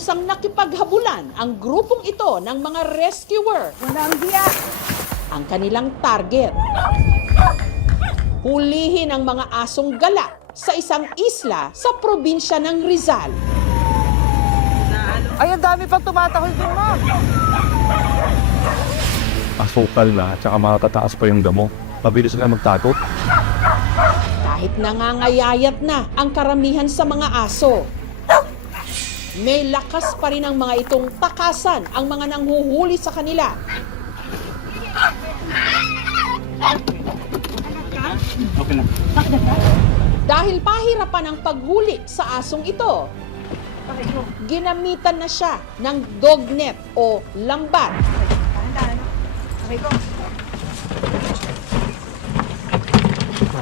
kusang nakipaghabulan ang grupong ito ng mga rescuer. Walang hiya! Ang kanilang target, hulihin ang mga asong gala sa isang isla sa probinsya ng Rizal. Ay, ang dami pang tumatahol dun, ma! Asukal na, tsaka makakataas pa yung damo. Mabilis na magtagot. Kahit nangangayayat na ang karamihan sa mga aso, may lakas pa rin ang mga itong takasan ang mga nanghuhuli sa kanila. Okay na. Dahil pahirapan ang paghuli sa asong ito, ginamitan na siya ng dognet o lambat.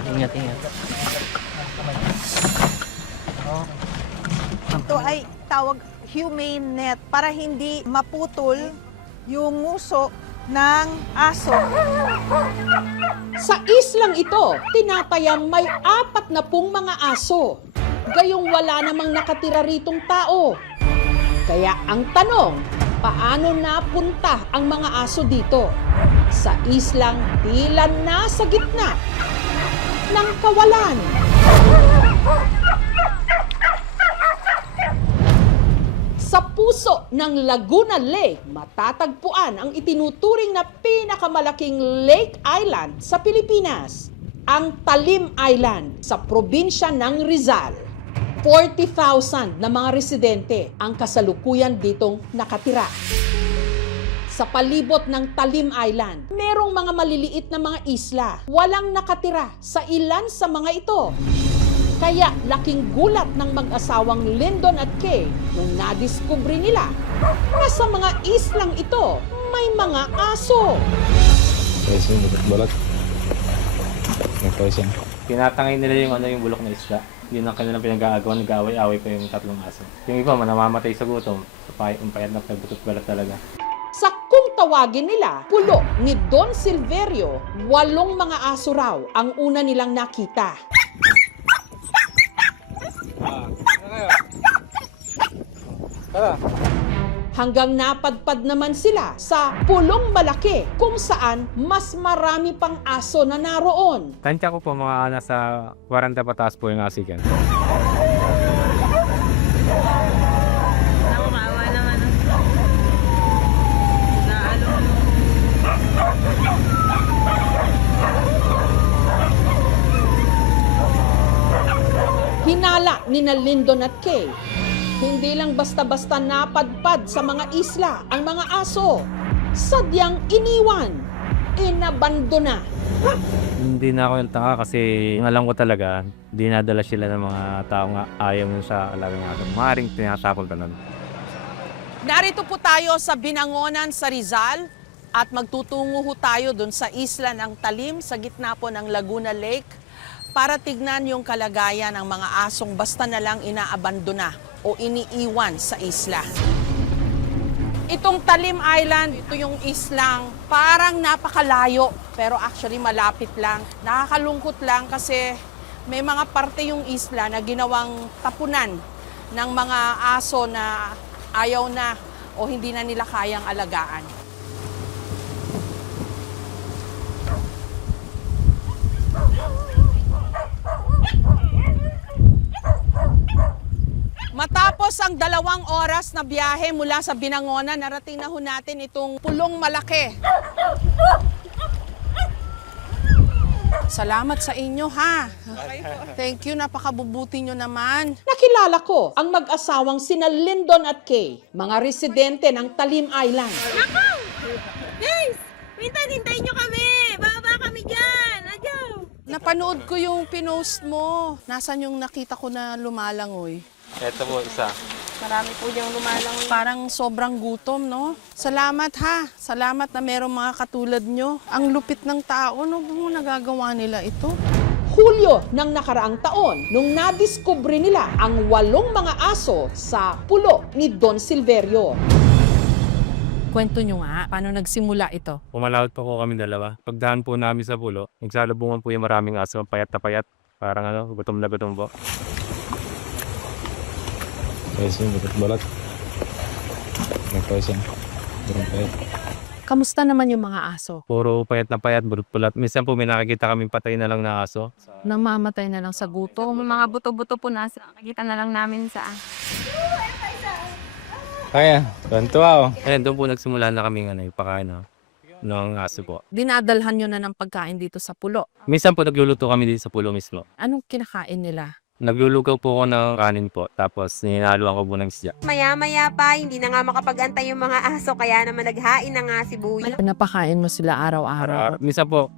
Ingat, ingat. Ito ay tawag humane net para hindi maputol yung nguso ng aso. Sa islang ito, tinatayang may 40 mga aso. Gayong wala namang nakatira ritong tao. Kaya ang tanong, paano napunta ang mga aso dito? Sa islang tila nasa gitna ng kawalan. Sa puso ng Laguna Lake, matatagpuan ang itinuturing na pinakamalaking lake island sa Pilipinas, ang Talim Island sa probinsya ng Rizal. 40,000 na mga residente ang kasalukuyan ditong nakatira. Sa palibot ng Talim Island, merong mga maliliit na mga isla. Walang nakatira sa ilan sa mga ito. Kaya laking gulat ng mag-asawang Lyndon at Kay nung nadiskubre nila na sa mga islang ito may mga aso. Pricing, balat. May pricing. Tinatangay nila yung bulok na isda. Yun ang kanilang pinag-aagawan, nag-aaway-away pa yung tatlong aso. Yung iba, namamatay sa gutom. Ang payat na pagbutot balat talaga. Sa kung tawagin nila, pulo ni Don Silverio, 8 mga aso raw ang una nilang nakita. Hanggang napadpad naman sila sa pulong malaki kung saan mas marami pang aso na naroon. Tansya ko po mga nasa 40 pataas po yung asikan. Nakakawa naman. Hinala ni Lyndon at Kay. Hindi lang basta-basta napadpad sa mga isla ang mga aso. Sadyang iniwan, inabandona. Hindi na ako yung tanga kasi alam ko talaga, dinadala sila ng mga taong ayaw nyo sa alagang aso. Maaaring tinatapon ka nun. Narito po tayo sa Binangonan sa Rizal at magtutungo ho tayo dun sa isla ng Talim sa gitna po ng Laguna Lake para tignan yung kalagayan ng mga asong basta na lang inaabandona o iniiwan sa isla. Itong Talim Island, ito yung islang parang napakalayo pero actually malapit lang. Nakakalungkot lang kasi may mga parte yung isla na ginawang tapunan ng mga aso na ayaw na o hindi na nila kayang alagaan. Matapos ang 2 oras na biyahe mula sa Binangonan, narating na ho natin itong pulong malaki. Salamat sa inyo, ha? Thank you, napakabubuti nyo naman. Nakilala ko ang mag-asawang sina Lyndon at Kay, mga residente ng Talim Island. Guys! Minsan hintayin nyo kami! Baba kami dyan! Agaw! Napanood ko yung pinost mo. Nasaan yung nakita ko na lumalangoy? Ito po isa. Marami po diyang lumalang. Parang sobrang gutom, no? Salamat, ha? Salamat na merong mga katulad nyo. Ang lupit ng tao, no? Kung nagagawa nila ito. Hulyo ng nakaraang taon, nung nadiskubre nila ang 8 mga aso sa pulo ni Don Silverio. Kwento nyo nga, paano nagsimula ito? Pumalawat pa po kami dalawa. Pagdaan po namin sa pulo, nagsalubungan po yung maraming aso, payat na payat. Parang gutom na gutom po. Pricing, balat. Kamusta naman yung mga aso? Puro payat na payat, burot-pulat. Minsan po may nakikita kaming patay na lang na aso. Namamatay na lang sa gutom. Yung mga buto-buto po nasa, nakikita na lang namin sa Kaya, gantuwa Ayan, doon po nagsimula na kaming pakain ng aso po. Dinadalhan nyo na ng pagkain dito sa pulo. Minsan po nagluluto kami dito sa pulo mismo. Anong kinakain nila? Naglulugaw po ako ng kanin po, tapos ninahaluan ko po ng isda. Maya-maya pa, hindi na nga makapag-antay yung mga aso, kaya naman naghain na nga si Buyo. Pinapakain mo sila araw-araw. Minsan po,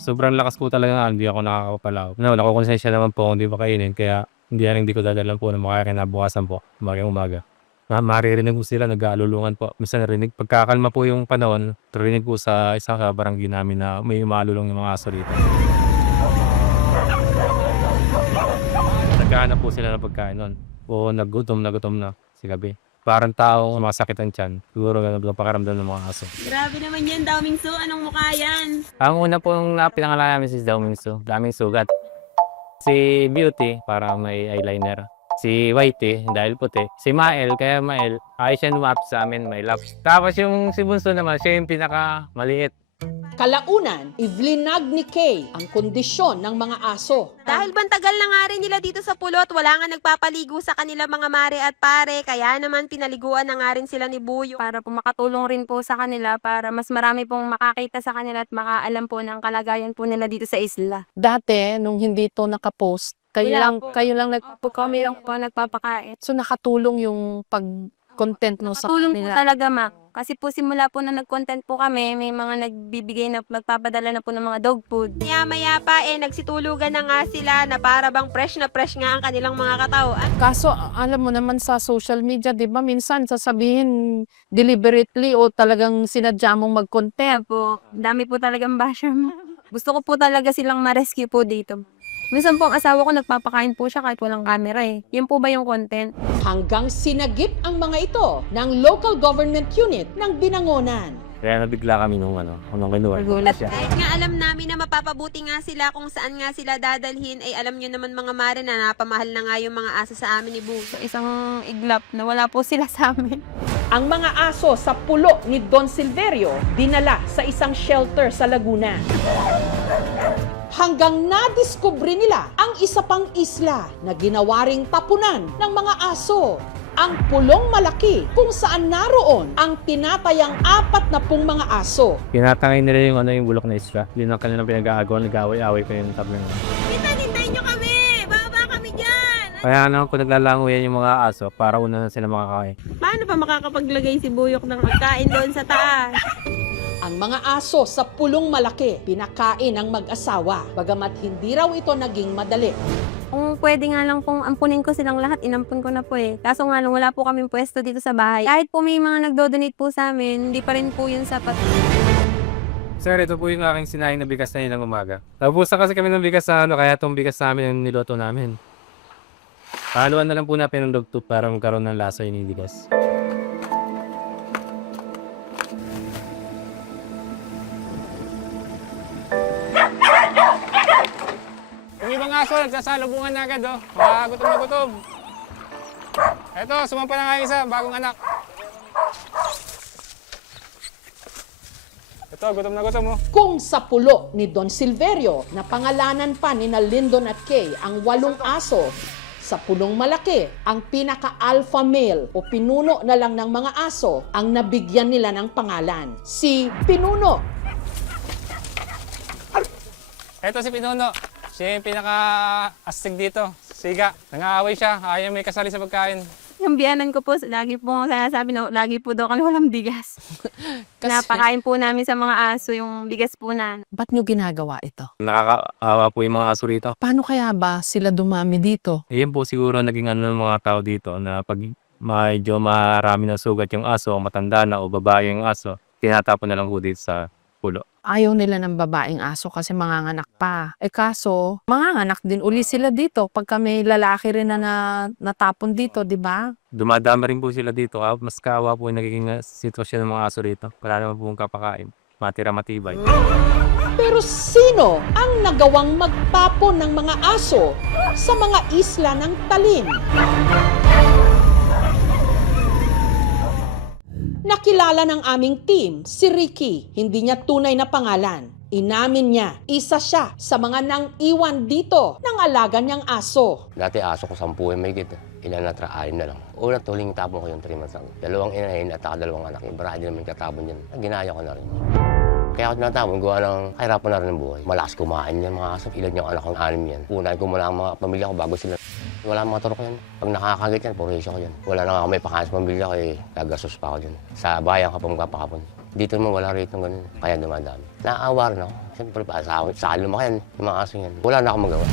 sobrang lakas po talaga hindi ako nakakapalaw. Nakukonsensya naman po kung hindi makainin, kaya hindi ko dadalan po na makakinabukasan po, umaga. Maririnig po sila, nag-aalulungan po. Minsan narinig, pagkakalma po yung panahon, narinig po sa isang barangay namin na may umalulong yung mga aso rito. Nagkahanap po sila ng pagkain nun. O nagutom na si gabi. Parang tao, masakit ang tiyan. Siguro ganun ang pakaramdam ng mga aso. Grabe naman yan, Daming Su. Anong mukha yan? Ang una pong pinangalan namin si Daming Su. Daming sugat. Si Beauty, para may eyeliner. Si Whitey, dahil puti. Si Mael, kaya Mael, ayos siya lumapit sa amin, may lap. Tapos yung si Bunso naman, siya yung pinaka-maliit. Kalaunan, ivlinag ni Kay ang kondisyon ng mga aso. Dahil bantagal na nga rin nila dito sa pulot, wala nga nagpapaligo sa kanila mga mare at pare, kaya naman pinaliguan na nga rin sila ni Buyo. Para po makatulong rin po sa kanila, para mas marami pong makakita sa kanila at makaalam po ng kalagayan po nila dito sa isla. Dati, nung hindi to nakapost, Wala po. kayo lang Kami lang po nagpapakain. So nakatulong yung pag-content no sa Tulong po kanila. talaga, ma. Kasi po simula po na nag-content po kami, may mga nagbibigay na, magpapadala na po ng mga dog food. Maya pa nagsitulugan na nga sila na para bang fresh na fresh nga ang kanilang mga katawan. Kaso alam mo naman sa social media, 'di ba, minsan sasabihin deliberately o talagang sinadya mong mag-content. Po, dami po talagang basher, ma. Gusto ko po talaga silang ma-rescue po dito. Minsan po ang asawa ko nagpapakain po siya kahit walang camera eh. Yun po ba yung content? Hanggang sinagip ang mga ito ng local government unit ng Binangonan. Kaya nabigla kami nung kinuha. Nagulat. Kahit nga alam namin na mapapabuti nga sila kung saan nga sila dadalhin, ay alam nyo naman mga mare na napamahal na nga yung mga aso sa amin ni Bu. Isang iglap na wala po sila sa amin. Ang mga aso sa pulo ni Don Silverio dinala sa isang shelter sa Laguna. Hanggang nadiskubre nila ang isa pang isla na ginawaring tapunan ng mga aso. Ang Pulong Malaki kung saan naroon ang tinatayang 40 mga aso. Pinatangay nila yung bulok na isla. Yun ang kanilang pinag-aagawan, nag-aaway-aaway pa yung tabi ng Hintayin nyo kami! Baba kami dyan! Kaya kung naglalangoy yung mga aso, para una na sila makakain. Paano pa makakapaglagay si Buyok ng pagkain doon sa taas? Ang mga aso sa Pulong Malaki pinakain ng mag-asawa, bagamat hindi raw ito naging madali. Kung pwede nga lang pong ampunin ko silang lahat, inampun ko na po eh. Kaso nga lang wala po kaming pwesto dito sa bahay. Kahit po may mga nagdo-donate po sa amin, hindi pa rin po yun sapat. Sir, ito po yung aking sinaing na bigas na ilang umaga. Nabusan kasi kami ng bigas sa kaya itong bigas namin yung niloto namin. Haluan na lang po natin ng dog tooth para magkaroon ng lasa yung bigas. Yung ibang aso, nagsasalubungan na agad, oh. Mga gutom na gutom. Eto, sumampa na nga yung isa, bagong anak. Ito, gutom na gutom, oh. Kung sa pulo ni Don Silverio na pangalanan pa ni Lyndon at Kay ang 8 aso, sa Pulong Malaki, ang pinaka-alpha male o pinuno na lang ng mga aso ang nabigyan nila ng pangalan, si Pinuno. Eto si Pinuno. Siya yung pinaka-astig dito. Siga. Nangaaway siya. Ayaw may kasali sa pagkain. Yung biyanan ko po, lagi po sinasabi na lagi po daw kami walang bigas. Napakain po namin sa mga aso yung bigas po na. Ba't nyo ginagawa ito? Nakakaawa po yung mga aso rito. Paano kaya ba sila dumami dito? Iyan po siguro naging ng mga tao dito na pag medyo marami na sugat yung aso, matanda na o babae yung aso, tinatapon na lang po dito sa pulo. Ayaw nila ng babaeng aso kasi manganganak pa. Kaso, manganganak din uli sila dito pagka may lalaki rin na natapon dito, di ba? Dumadami rin po sila dito. Mas kawa po yung nagiging sitwasyon ng mga aso rito. Wala naman po kapakain. Matira matibay. Pero sino ang nagawang magtapon ng mga aso sa mga isla ng Talim? Nakilala ng aming team si Ricky, hindi niya tunay na pangalan. Inamin niya, isa siya sa mga nang iwan dito ng alaga niyang aso. Dati aso ko 10 may git. Ilan na 6 na lang. Una tuling tapon ko yung 3 months ago. 2 inahin at 2 anak. Baka hindi naman katabon yan. Ginaya ko na rin. Kaya ako tinatapon, gawa ng kahirapan na rin ng buhay. Malakas kumain yan mga aso. Ilan yung anak kong 6 yan. Unahin ko muna ang mga pamilya ko bago sila. Wala mga turok yan. Pag nakakagat yan, purisyo ko yan. Wala na nga ako may pakain sa pamilya ko eh. Gagasos pa ako dyan. Sa bayan ka pa magpapakapon. Dito naman wala rito ng ganun. Kaya dumadami. Naaawa rin ako. Siyempre pa sa lumaki yan. Yung mga aso yan. Wala na akong magawa.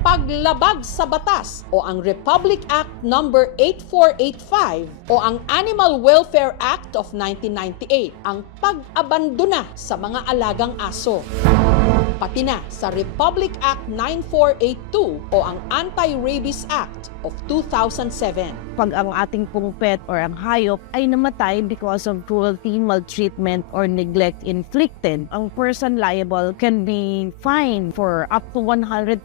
Paglabag sa batas o ang Republic Act No. 8485 o ang Animal Welfare Act of 1998 ang pag-abandona sa mga alagang aso. Pati na sa Republic Act 9482 o ang Anti-Rabies Act of 2007. Pag ang ating pong pet or ang hayop ay namatay because of cruelty, maltreatment, or neglect inflicted, ang person liable can be fined for up to 100,000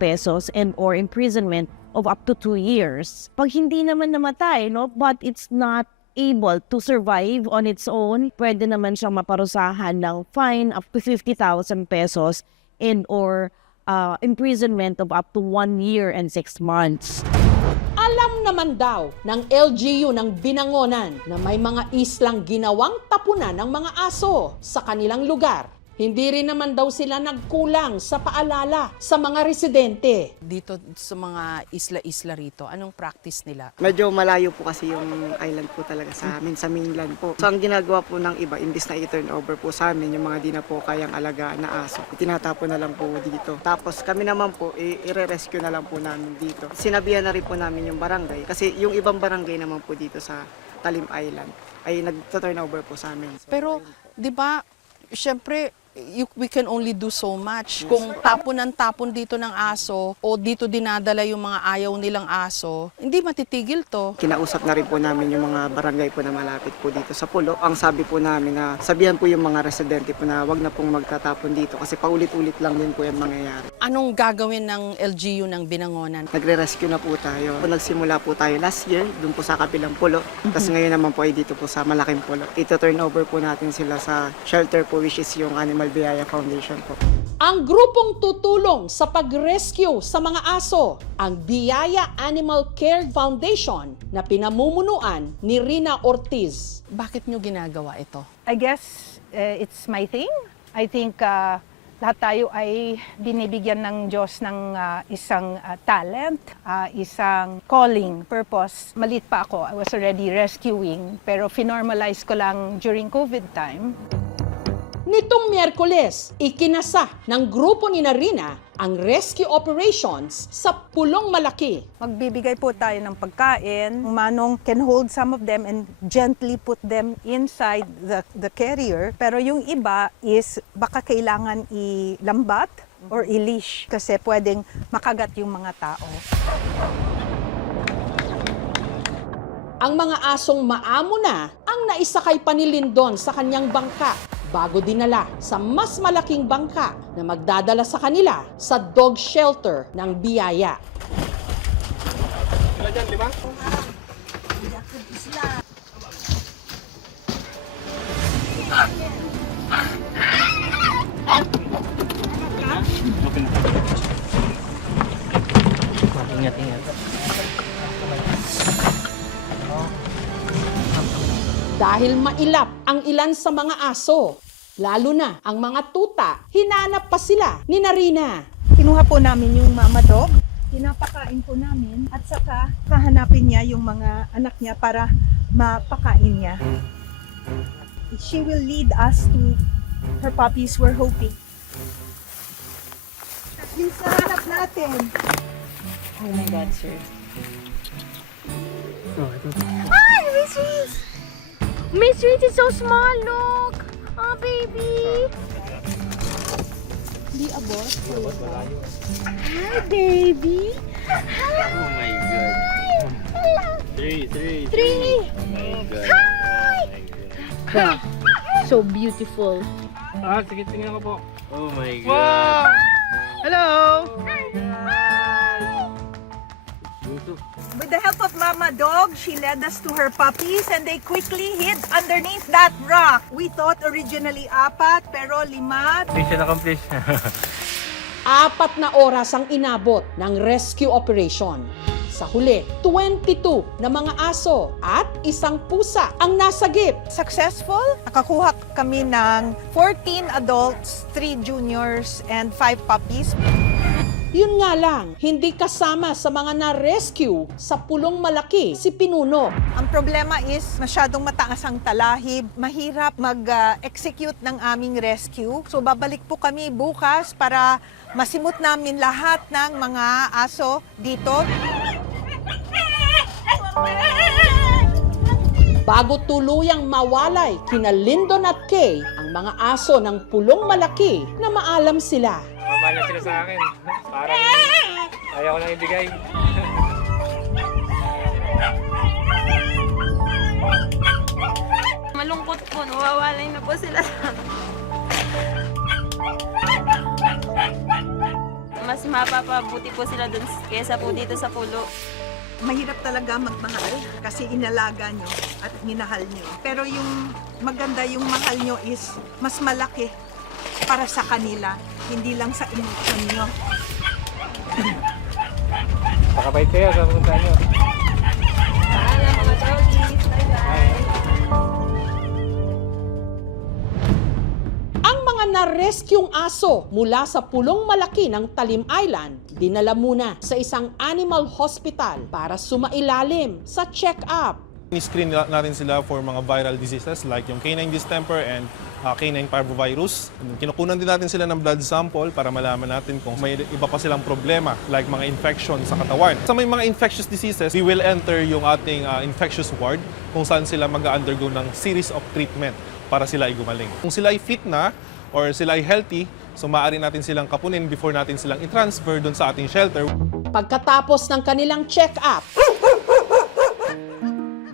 pesos and or imprisonment of up to 2 years. Pag hindi naman namatay, no, but it's not able to survive on its own, pwede naman siyang maparusahan ng fine up to 50,000 pesos and or imprisonment of up to 1 year and 6 months. Alam naman daw ng LGU ng Binangonan na may mga islang ginawang tapunan ng mga aso sa kanilang lugar. Hindi rin naman daw sila nagkulang sa paalala sa mga residente. Dito sa mga isla-isla rito, anong practice nila? Medyo malayo po kasi yung island po talaga sa amin, sa mainland po. So ang ginagawa po ng iba, imbis na i-turn over po sa amin, yung mga di na po kayang alagaan na aso, tinatapon na lang po dito. Tapos kami naman po, i-rescue na lang po namin dito. Sinabihan na rin po namin yung barangay, kasi yung ibang barangay naman po dito sa Talim Island ay nag-turn over po sa amin. Pero, di ba, syempre, we can only do so much. Kung tapon ng tapon dito ng aso o dito dinadala yung mga ayaw nilang aso, hindi matitigil to. Kinausap na rin po namin yung mga barangay po na malapit po dito sa Pulo. Ang sabi po namin na sabihan po yung mga residente po na wag na pong magtatapon dito kasi paulit-ulit lang din po yung mangyayari. Anong gagawin ng LGU ng Binangonan? Nagre-rescue na po tayo. Nagsimula po tayo last year, dun po sa kabilang pulo. Tapos ngayon naman po ay dito po sa malaking pulo. Ito-turn over po natin sila sa shelter po, which is yung Animal Biyaya Foundation po. Ang grupong tutulong sa pag-rescue sa mga aso, ang Biyaya Animal Care Foundation na pinamumunuan ni Rina Ortiz. Bakit nyo ginagawa ito? I guess it's my thing. I think lahat tayo ay binibigyan ng Diyos ng isang talent, isang calling, purpose. Malit pa ako, I was already rescuing, pero finormalize ko lang during COVID time. Nitong Miyerkules, ikinasa ng grupo ni Rina ang rescue operations sa Pulong Malaki. Magbibigay po tayo ng pagkain. Manong can hold some of them and gently put them inside the carrier. Pero yung iba is baka kailangan ilambat or i-leash kasi pwedeng makagat yung mga tao. Ang mga asong maamo na ang naisakay pa ni Lindon sa kanyang bangka bago dinala sa mas malaking bangka na magdadala sa kanila sa dog shelter ng Biyaya. Sila dyan, 5? Ingat-ingat. Dahil mailap ang ilan sa mga aso, lalo na ang mga tuta, hinanap pa sila ni Rina. Kinuha po namin yung mama dog, pinapakain po namin at saka hahanapin niya yung mga anak niya para mapakain niya. She will lead us to her puppies, we're hoping. Please nahanap natin. Oh my God, sir. Hi, Miss Reese! Miss Reese is so small, look! Oh, baby! Di abot. Hi, baby! Hi! Oh my God. Hello! 3. Oh my God! Hi! So beautiful. Sige, tingnan ko po. Oh my God. Hello! Hi! With the help of Mama Dog, she led us to her puppies and they quickly hid underneath that rock. We thought originally 4, pero 5. Mission accomplished. 4 na oras ang inabot ng rescue operation. Sa huli, 22 na mga aso at 1 pusa ang nasagip. Successful. Nakakuha kami ng 14 adults, 3 juniors, and 5 puppies. Yun nga lang, hindi kasama sa mga na-rescue sa Pulong Malaki si Pinuno. Ang problema is masyadong mataas ang talahib. Mahirap mag-execute ng aming rescue. So babalik po kami bukas para masimot namin lahat ng mga aso dito. Bago tuluyang mawalay kina Lyndon at Kay ang mga aso ng Pulong Malaki na maalam sila. Mamahal na sila sa akin. Parang ayaw ko lang ibigay. Malungkot po, nawawalay na po sila sa mas mapapabuti po sila dun kesa po dito sa pulo. Mahirap talaga magmahal kasi inalaga nyo at minahal nyo. Pero yung maganda, yung mahal nyo is mas malaki para sa kanila, hindi lang sa emotion nyo. Pakabait kayo sa pupunta nyo. Paalam mga doggies. Bye-bye. Ang mga na-rescueng aso mula sa Pulong Malaki ng Talim Island, dinala muna sa isang animal hospital para sumailalim sa check-up. Ni-screen natin sila for mga viral diseases like yung canine distemper and canine parvovirus. Kinukunan din natin sila ng blood sample para malaman natin kung may iba pa silang problema like mga infection sa katawan. Sa may mga infectious diseases, we will enter yung ating infectious ward kung saan sila mag-undergo ng series of treatment para sila ay gumaling. Kung sila ay fit na or sila ay healthy, so maaari natin silang kapunin before natin silang i-transfer doon sa ating shelter. Pagkatapos ng kanilang check-up,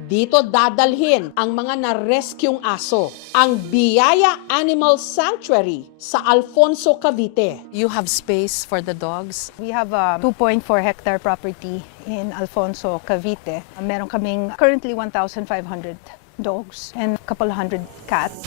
dito dadalhin ang mga na-rescueng aso, ang Biyaya Animal Sanctuary sa Alfonso, Cavite. You have space for the dogs? We have a 2.4 hectare property in Alfonso, Cavite. Meron kaming currently 1,500 dogs and a couple hundred cats.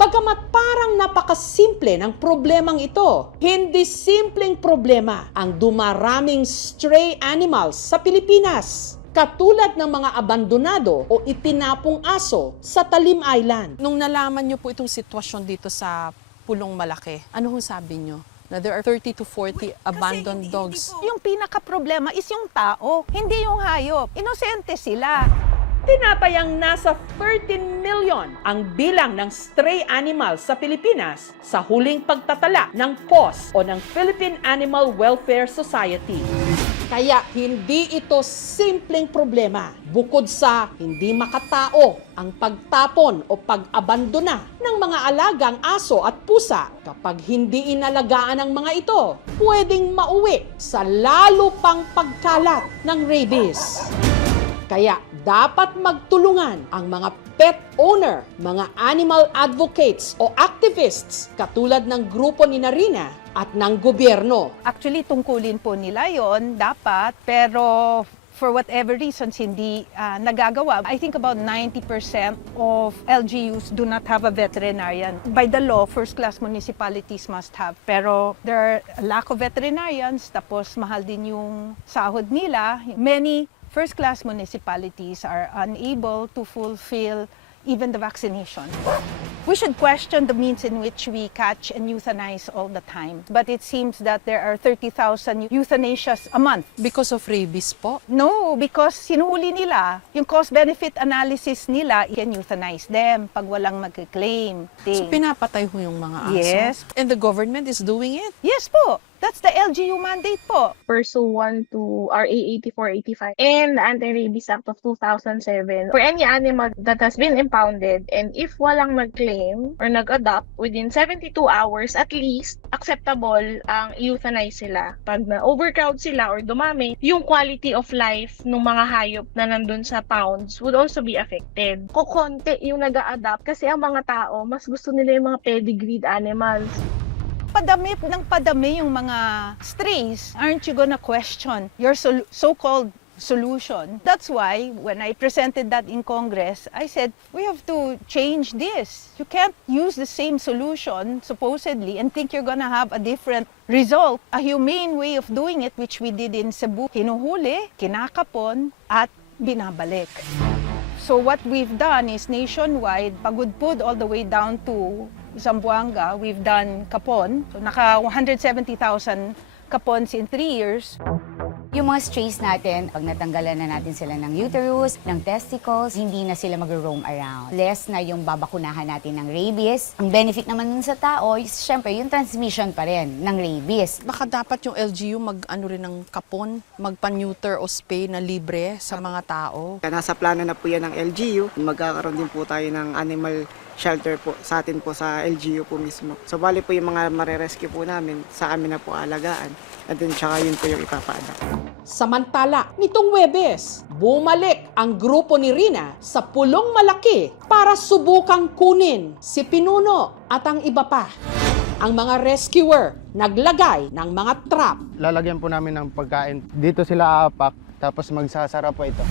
Bagamat parang napakasimple ng problemang ito, hindi simpleng problema ang dumaraming stray animals sa Pilipinas. Katulad ng mga abandonado o itinapong aso sa Talim Island. Nung nalaman nyo po itong sitwasyon dito sa Pulong Malaki, ano hong sabi nyo? Na there are 30 to 40 abandoned dogs. Yung pinaka-problema is yung tao, hindi yung hayop. Inosente sila. Tinatayang nasa 13 million ang bilang ng stray animals sa Pilipinas sa huling pagtatala ng PAWS o ng Philippine Animal Welfare Society. Kaya hindi ito simpleng problema. Bukod sa hindi makatao ang pagtapon o pag-abandona ng mga alagang aso at pusa, kapag hindi inalagaan ang mga ito, pwedeng mauwi sa lalo pang pagkalat ng rabies. Kaya dapat magtulungan ang mga pet owner, mga animal advocates o activists katulad ng grupo ni Narina at ng gobyerno. Actually, tungkulin po nila yon dapat, pero for whatever reasons, hindi nagagawa. I think about 90% of LGUs do not have a veterinarian. By the law, first-class municipalities must have. Pero there are a lack of veterinarians, tapos mahal din yung sahod nila. Many first-class municipalities are unable to fulfill even the vaccination. We should question the means in which we catch and euthanize all the time. But it seems that there are 30,000 euthanasias a month. Because of rabies po? No, because sinuhuli nila. Yung cost-benefit analysis nila, you can euthanize them pag walang mag-claim. So pinapatay ho yung mga aso? Yes. And the government is doing it? Yes po. That's the LGU mandate po. Pursuant to RA 8485 and the Anti-Rabies Act of 2007, for any animal that has been impounded and if walang nag-claim or nag-adopt within 72 hours at least, acceptable ang euthanize sila. Pag na-overcrowd sila or dumami, yung quality of life ng mga hayop na nandun sa pounds would also be affected. Kukonti yung nag-a-adopt kasi ang mga tao, mas gusto nila yung mga pedigreed animals. Padami ng padami yung mga strays, aren't you gonna question your so-called solution. That's why when I presented that in Congress, I said, we have to change this. You can't use the same solution, supposedly, and think you're gonna have a different result. A humane way of doing it, which we did in Cebu, kinuhuli, kinakapon, at binabalik. So what we've done is nationwide, Pagudpud all the way down to Zamboanga, we've done kapon. So naka 170,000 kapons in 3 years. Yung mga strays natin, pag natanggalan na natin sila ng uterus, ng testicles, hindi na sila mag-roam around. Less na yung babakunahan natin ng rabies. Ang benefit naman nun sa tao, is, syempre, yung transmission pa rin ng rabies. Baka dapat yung LGU mag-ano rin ng kapon, magpa-neuter o spay na libre sa mga tao. Nasa plano na po yan ng LGU. Magkakaroon din po tayo ng animal shelter po sa atin po sa LGU po mismo. So bali po yung mga marerescue po namin, sa amin na po alagaan. And then tsaka yun po yung ipapa-adapt. Samantala, nitong Huwebes, bumalik ang grupo ni Rina sa Pulong Malaki para subukang kunin si Pinuno at ang iba pa. Ang mga rescuer naglagay ng mga trap. Lalagyan po namin ng pagkain. Dito sila aapak, tapos magsasara po ito.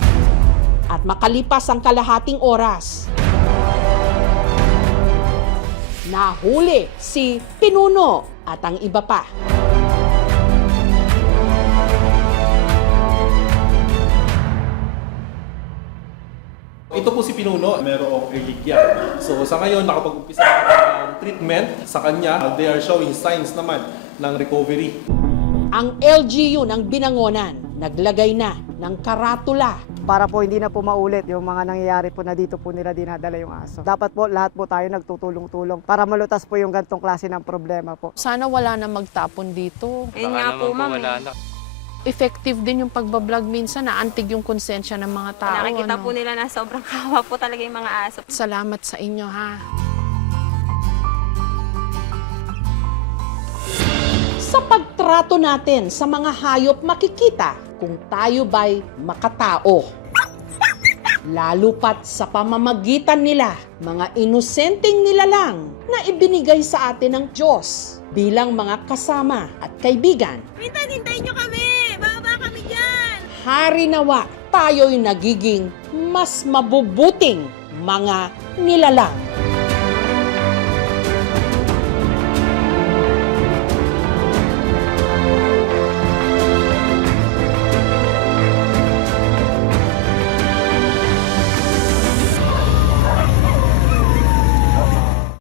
At makalipas ang kalahating oras, nahuli si Pinuno at ang iba pa. Ito po si Pinuno, merong eligya. So sa ngayon, nakapag-umpisa na kami ng treatment sa kanya. They are showing signs naman ng recovery. Ang LGU ng Binangonan naglagay na ng karatula. Para po hindi na po maulit yung mga nangyayari po na dito po nila dinadala yung aso. Dapat po lahat po tayo nagtutulong-tulong para malutas po yung gantong klase ng problema po. Sana wala na magtapon dito. Ayun nga po, ma'am. Effective din yung pagbablog minsan, naantig yung konsensya ng mga tao. Nakikita po nila na sobrang kawa po talaga yung mga aso. Salamat sa inyo, ha. Sa pagtrato natin sa mga hayop, makikita kung tayo ba'y makatao. Lalo pat sa pamamagitan nila, mga inosenteng nilalang na ibinigay sa atin ng Diyos bilang mga kasama at kaibigan. Minsan, hintayin nyo kami! Bababa kami dyan! Hari nawa, tayo'y nagiging mas mabubuting mga nilalang.